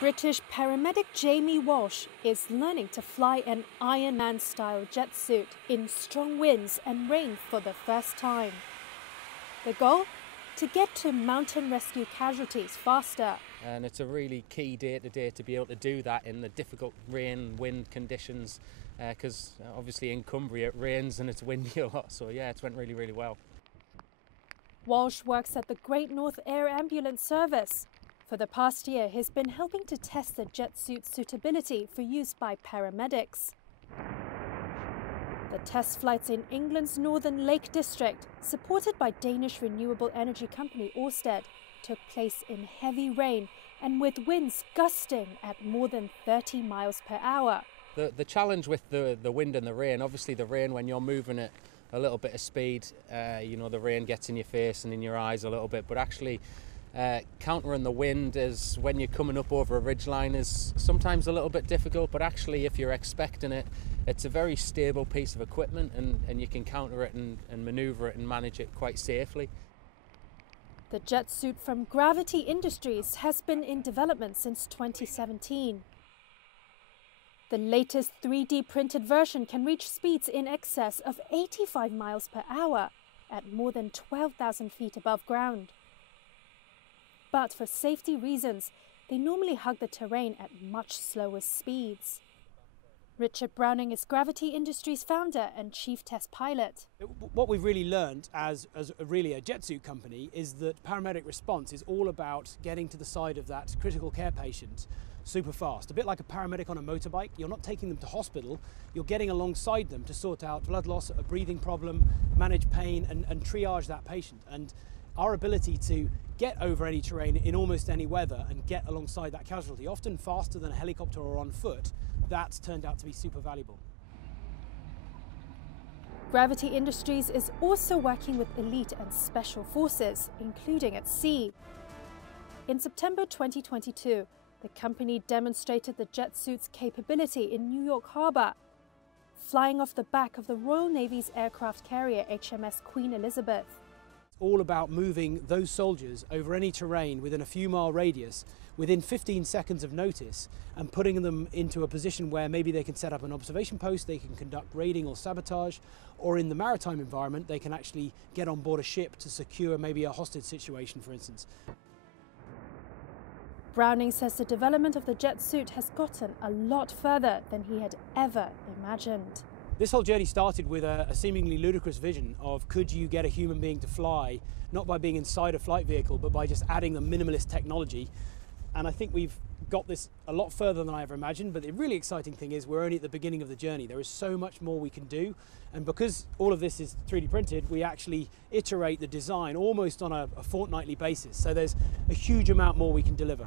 British paramedic Jamie Walsh is learning to fly an Iron Man-style jet suit in strong winds and rain for the first time. The goal? To get to mountain rescue casualties faster. And it's a really key day-to-day to be able to do that in the difficult rain, wind conditions, because obviously in Cumbria it rains and it's windy a lot, so yeah, it's went really, really well. Walsh works at the Great North Air Ambulance Service. For the past year, he's been helping to test the jet suit's suitability for use by paramedics. The test flights in England's Northern Lake District, supported by Danish renewable energy company Ørsted, took place in heavy rain and with winds gusting at more than 30 miles per hour. The challenge with the wind and the rain, obviously the rain when you're moving at a little bit of speed, the rain gets in your face and in your eyes a little bit, but actually countering the wind is when you're coming up over a ridgeline is sometimes a little bit difficult, but actually if you're expecting it, it's a very stable piece of equipment and you can counter it and manoeuvre it and manage it quite safely. The jet suit from Gravity Industries has been in development since 2017. The latest 3D printed version can reach speeds in excess of 85 miles per hour at more than 12,000 feet above ground. But for safety reasons, they normally hug the terrain at much slower speeds. Richard Browning is Gravity Industries founder and chief test pilot. What we've really learned as really a jet suit company is that paramedic response is all about getting to the side of that critical care patient super fast. A bit like a paramedic on a motorbike, you're not taking them to hospital, you're getting alongside them to sort out blood loss, a breathing problem, manage pain and triage that patient. And our ability to get over any terrain in almost any weather and get alongside that casualty, often faster than a helicopter or on foot, that's turned out to be super valuable. Gravity Industries is also working with elite and special forces, including at sea. In September 2022, the company demonstrated the jet suit's capability in New York Harbor, flying off the back of the Royal Navy's aircraft carrier HMS Queen Elizabeth. All about moving those soldiers over any terrain within a few mile radius within 15 seconds of notice and putting them into a position where maybe they can set up an observation post, they can conduct raiding or sabotage, or in the maritime environment they can actually get on board a ship to secure maybe a hostage situation, for instance. Browning says the development of the jet suit has gotten a lot further than he had ever imagined. This whole journey started with a seemingly ludicrous vision of could you get a human being to fly, not by being inside a flight vehicle, but by just adding the minimalist technology. And I think we've got this a lot further than I ever imagined, but the really exciting thing is we're only at the beginning of the journey. There is so much more we can do. And because all of this is 3D printed, we actually iterate the design almost on a fortnightly basis. So there's a huge amount more we can deliver.